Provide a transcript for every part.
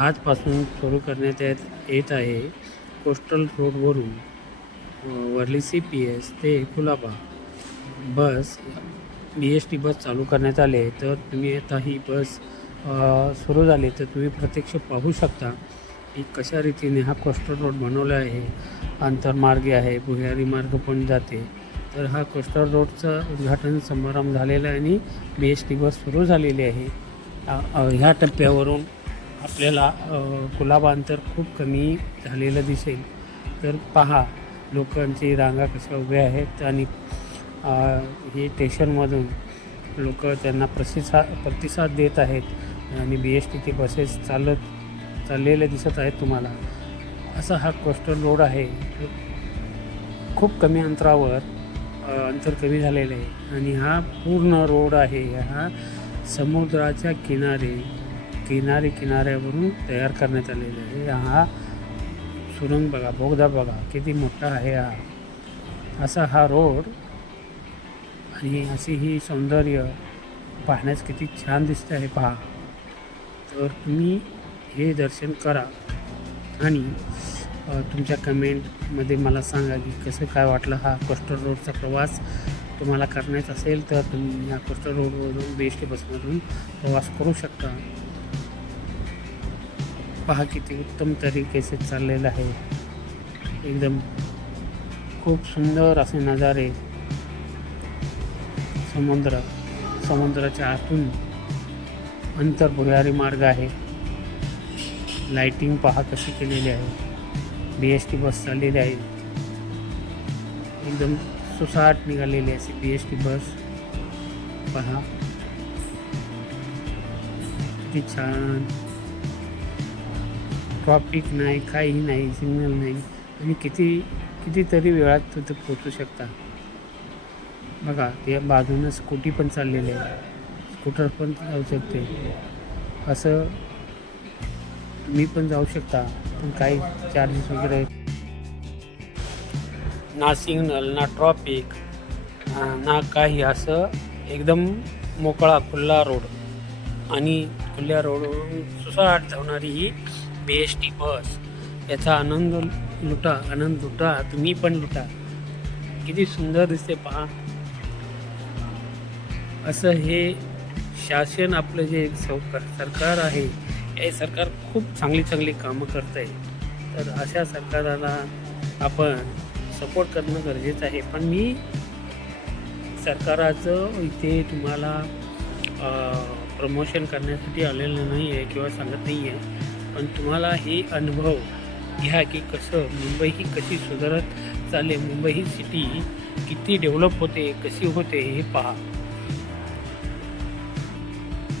आजपासून सुरू करण्यात येत येत आहे कोस्टल रोडवरून वरली सी पी एस ते Colaba. Bus B S T bus चालू करण्यात आले तर तुम्ही आता ही बस सुरू झाली तर तुम्ही प्रत्यक्ष पाहू शकता की कशा रीतीने हा कोस्टल रोड बनवला आहे. आंतरमार्गी आहे भुयारी मार्ग पण जाते. तर हा कोस्टल रोडचं उद्घाटन समारंभ झालेला आहे आणि बी एस टी बस सुरू झालेली आहे. ह्या टप्प्यावरून आपल्याला गुलाब अंतर खूप कमी झालेलं दिसेल. तर पहा लोकांची रांगा कशा उभ्या आहेत आणि हे स्टेशनमधून लोक त्यांना प्रतिसाद प्रतिसाद देत आहेत आणि बी एस टीचे बसेस चालत चाललेले दिसत आहेत तुम्हाला. असा हा कोस्टल रोड आहे. खूप कमी अंतरावर अंतर कमी झालेलं आहे. आणि हा पूर्ण रोड आहे. हा समुद्राच्या किनारे किनारे किनाऱ्यावरून तयार करण्यात आलेले आहे. हा सुरंग बघा बोगदा बघा किती मोठा आहे हा. असा हा रोड आणि अशी ही सौंदर्य पाहण्यास किती छान दिसतं आहे पहा. तर तुम्ही हे दर्शन करा आणि तुमच्या कमेंटमध्ये मला सांगा की कसं काय वाटलं हा कोस्टल रोडचा प्रवास. तुम्हाला करण्याचा असेल तर तुम्ही या कोस्टल रोडवरून बेस्ट बसमधून प्रवास करू शकता. पहा किती उत्तम तरीकेसे चाललेलं आहे. एकदम खूप सुंदर असे नजारे. समुद्र समुद्राच्या आतून अंतर भुयारी मार्ग आहे. लाइटिंग पहा कशी केलेली आहे. बी एस टी बस चाललेली आहे. एकदम सुसाट निघालेली अशी बी एस टी बस. पहा. किती छान. ट्रॉफिक नाही काही नाही सिग्नल नाही. आणि किती कितीतरी वेळात तिथं पोचू शकता. बघा ते बाजूनं स्कूटी पण चाललेली आहे. स्कूटर पण जाऊ शकते. असं तुम्ही पण जाऊ शकता पण काही चार्जेस वगैरे आहेत. ना सिग्नल ना ट्रॉफिक ना काही. असं एकदम मोकळा खुल्ला रोड आणि खुल्या रोडवरून सुसाट धावणारी ही बी एस टी बस याचा आनंद लुटा आनंद लुटा तुम्ही पण लुटा. किती सुंदर दिसते पहा. असं हे शासन आपलं जे सौकार सरकार आहे हे सरकार खूप चांगली चांगली कामं करत आहे तर अशा सरकाराला आपण सपोर्ट करणं गरजेचं आहे. पण मी सरकाराचं इथे तुम्हाला प्रमोशन करण्यासाठी आलेलं नाही आहे किंवा सांगत नाही आहे पण तुम्हाला हे अनुभव घ्या की कसं मुंबई ही कशी सुधारत चालले. मुंबई ही सिटी किती डेव्हलप होते कशी होते हे पहा.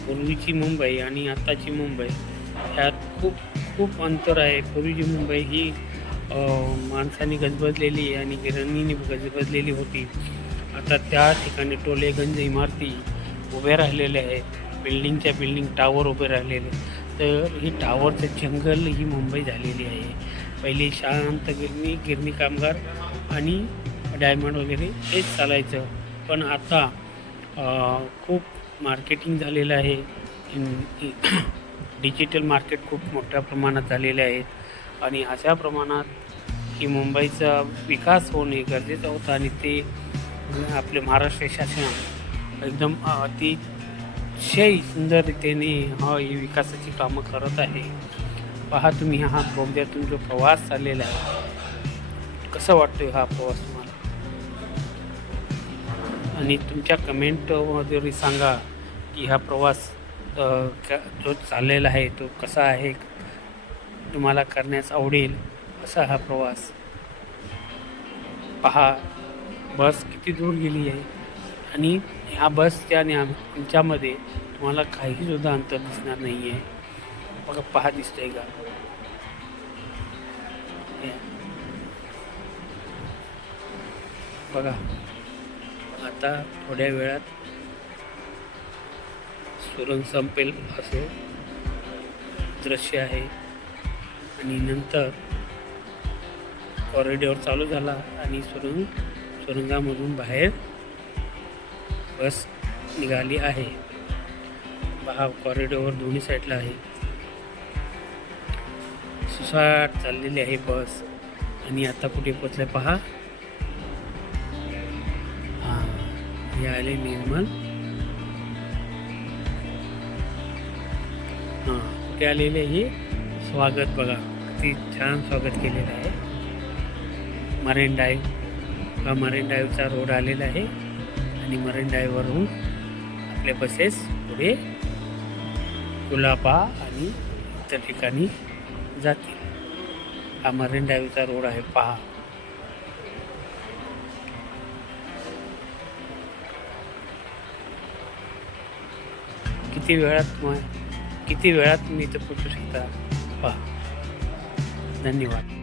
पूर्वीची मुंबई आणि आत्ताची मुंबई ह्यात खूप खूप अंतर आहे. पूर्वीची मुंबई ही माणसाने गजबजलेली आणि गिरणीने गजबजलेली होती. आता त्या ठिकाणी टोलेगंज इमारती उभ्या राहिलेल्या आहेत. बिल्डिंगच्या बिल्डिंग टावर उभे राहिलेले तर ही टावरचं जंगल ही मुंबई झालेली आहे. पहिले शांत गिरणी गिरणी कामगार आणि डायमंड वगैरे हेच चालायचं. पण आता खूप मार्केटिंग झालेलं आहे. डिजिटल मार्केट खूप मोठ्या प्रमाणात झालेले आहे. आणि अशा प्रमाणात की मुंबईचा विकास होणे गरजेचं होतं आणि ते आपले महाराष्ट्र शासन एकदम अतिशय सुंदर रीतीने हा ही विकासाची कामं करत आहे. पहा तुम्ही हा बोगद्यातून जो प्रवास चाललेला आहे कसा वाटतोय हा प्रवास तुम्हाला? आणि तुमच्या कमेंटमध्ये सांगा की हा प्रवास जो चाललेला आहे तो कसा आहे तुम्हाला करण्यास आवडेल असा हा प्रवास. पहा बस किती दूर गेली आहे आणि ह्या बसच्या आणि तुम्हाला काहीसुद्धा अंतर दिसणार नाही आहे बघा पहा दिसतंय का? बघा आता थोड्या वेळात सुरंग संपेल असं दृश्य आहे. आणि नंतर कॉरिडॉर चालू झाला आणि सुरंग सुरंगामधून बाहेर बस निघाली आहे. पहा कॉरिडॉर दोन्ही साईडला आहे. सुसाट चाललेली आहे बस. आणि आता कुठे पोचले पहा? हे आले निर्मल. हा कुठे आलेले हे? स्वागत बघा किती छान स्वागत केलेलं आहे. Marine drive. हा मरीन ड्राईव्हचा रोड आलेला आहे. आणि मरीन ड्राईव्हवरून आपल्या बसेस पुढे कुलाबा आणि इतर ठिकाणी जातील. हा मरीन ड्राईव्हचा रोड आहे पहा. किती वेळात मग किती वेळात मी इथं पोचू शकता? पहा. धन्यवाद.